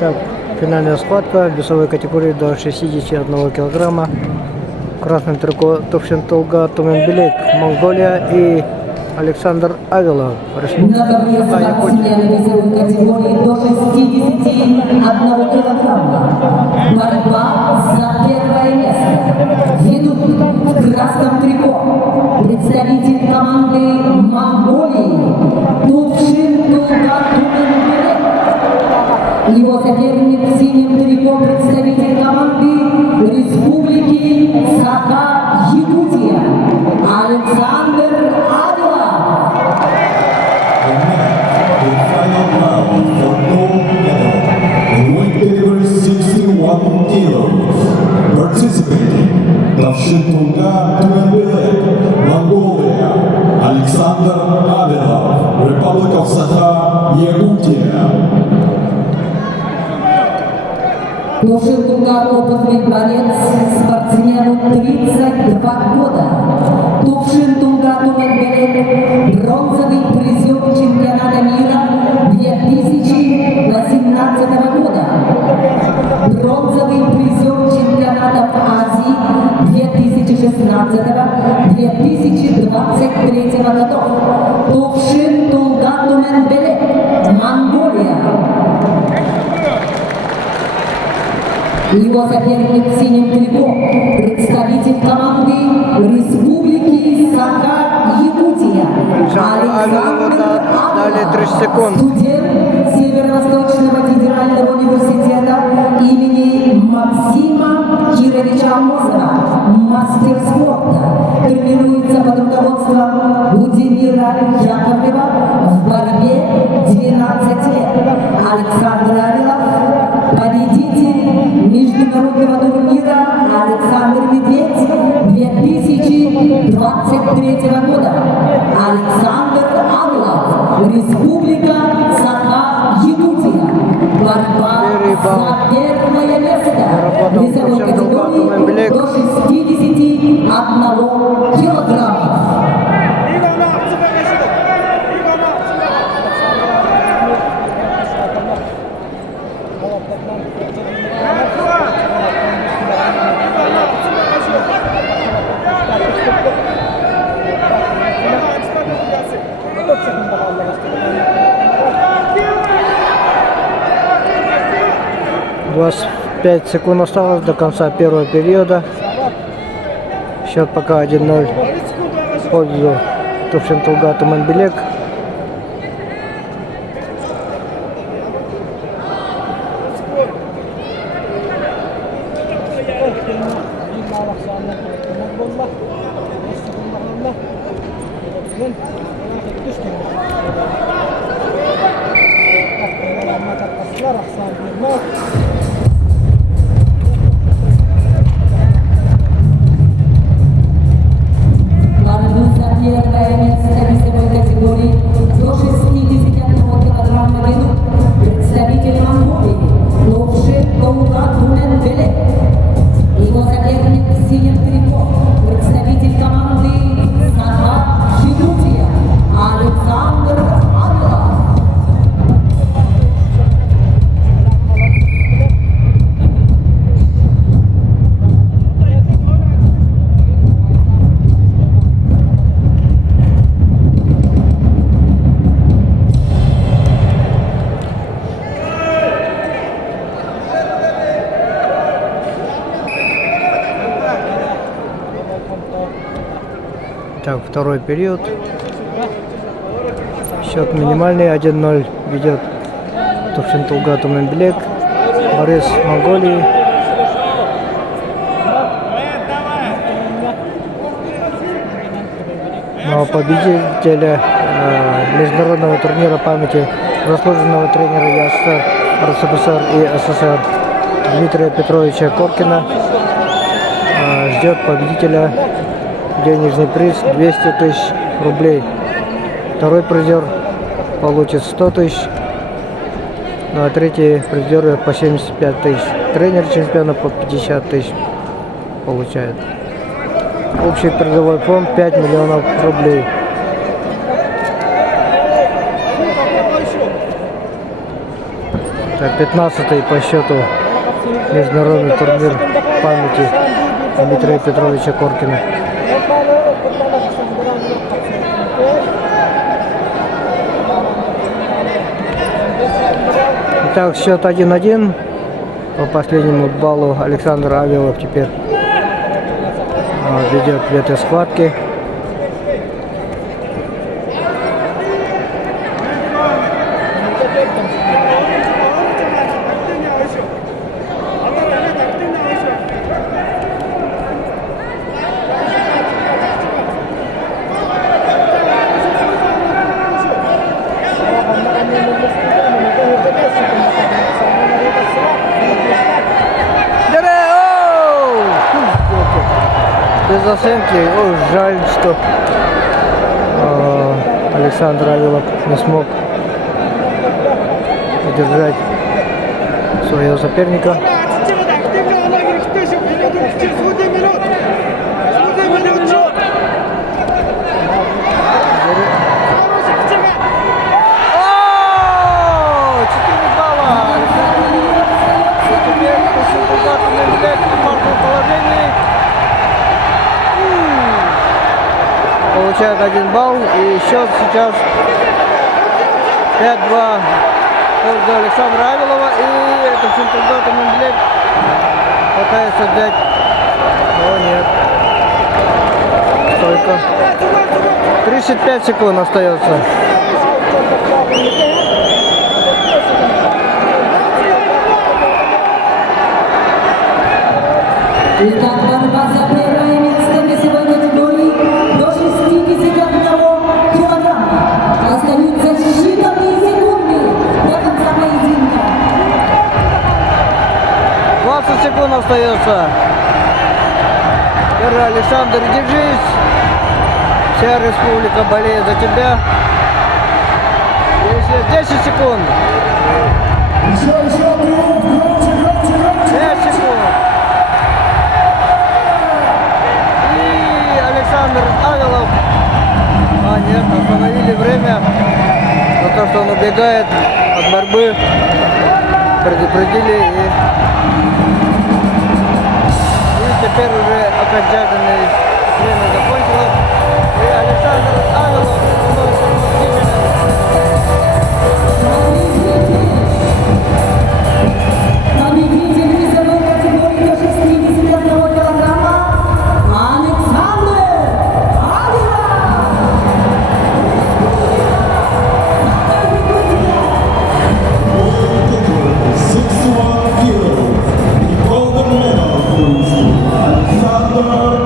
Так, финальная схватка в весовой категории до 61 килограмма. В красном трико Товшин-Толга Туменбелек, Монголия, и Александр Авилов, Республика Якутия. В весовой категории до 61 килограмма. Борьба за первое место. Ведут в красном трико представитель команды Монголии Товшин-Толга Туменбелек. Его соперник в синем трико представитель команды Республики Саха-Якутия Александр Авилов. The final round for gold medal in weight category 61 kilos. Participating Tavshin-Tulga Tumenbelek, Mongolia, Alexander Avilov, Republic of Sakha-Yakutia. Товшин-Толга опытный борец, спортсмену 32 года. Товшин-Толга Туменбелек, бронзовый призер чемпионата мира 2018 года. Бронзовый призер чемпионатов Азии 2016-2023 годов. Товшин-Толга Туменбелек, Монголия. Его соперник в синем трико представитель команды Республики Саха-Якутия Александр Авилов, 30 секунд. студент Северо-Восточного федерального университета имени Максима Кировича Мозера, мастер спорта, тренируется под руководством Будимира Яковлева в борьбе 12 лет. Александр Авилов, победитель международного турнира Александр Медведь 2023 года. Александр Авилов, Республика Саха-Якутия. Борьба за первое место в весовой категории до 61 килограмма. У вас 5 секунд осталось до конца первого периода. Счет пока 1-0 в пользу Товшин-Толга Туменбелек. Борьбу за первое место в весовой категории до 61 килограмма ведут представитель Монголии Товшин-Толга Туменбелек. Его соперник в синем трико представитель команды Саха-Якутия Александр Авилов. Так, второй период. Счет минимальный, 1-0 ведет Товшин-Толга Туменбелек, борец Монголии. Но победителя международного турнира памяти заслуженного тренера ЯСС РСФСР и СССР Дмитрия Петровича Коркина ждет победителя денежный приз 200 тысяч рублей. Второй призер получит 100 тысяч, ну а третий призер по 75 тысяч. Тренер чемпиона по 50 тысяч получает. Общий призовой фонд 5 миллионов рублей. Это 15-й по счету международный турнир памяти Дмитрия Петровича Коркина. Итак, счет 1-1. По последнему баллу Александр Авилов теперь ведет в этой схватке. Без оценки. Ой, жаль, что Александр Авилов не смог удержать своего соперника. Получает 1 балл, и счет сейчас 5-2 в пользу Александра Авилова, и это Шентургат Менделек пытается взять, но нет, только 35 секунд остается. Итак, борьба за первое место весовой категории до 61 килограмма. Остаются считанные секунды до конца поединка. 20 секунд остается. Первый Александр, держись. Вся республика болеет за тебя. 10 секунд. Еще, 5 секунд. Александр Авилов. Нет, остановили время за то, что он убегает от борьбы. Предупредили и теперь уже окончательное время закончилось. И Александр Авилов становится Победитель весовой категории до 61 килограмма Александр Авилов. 61 kilos. The golden medal goes to Alexander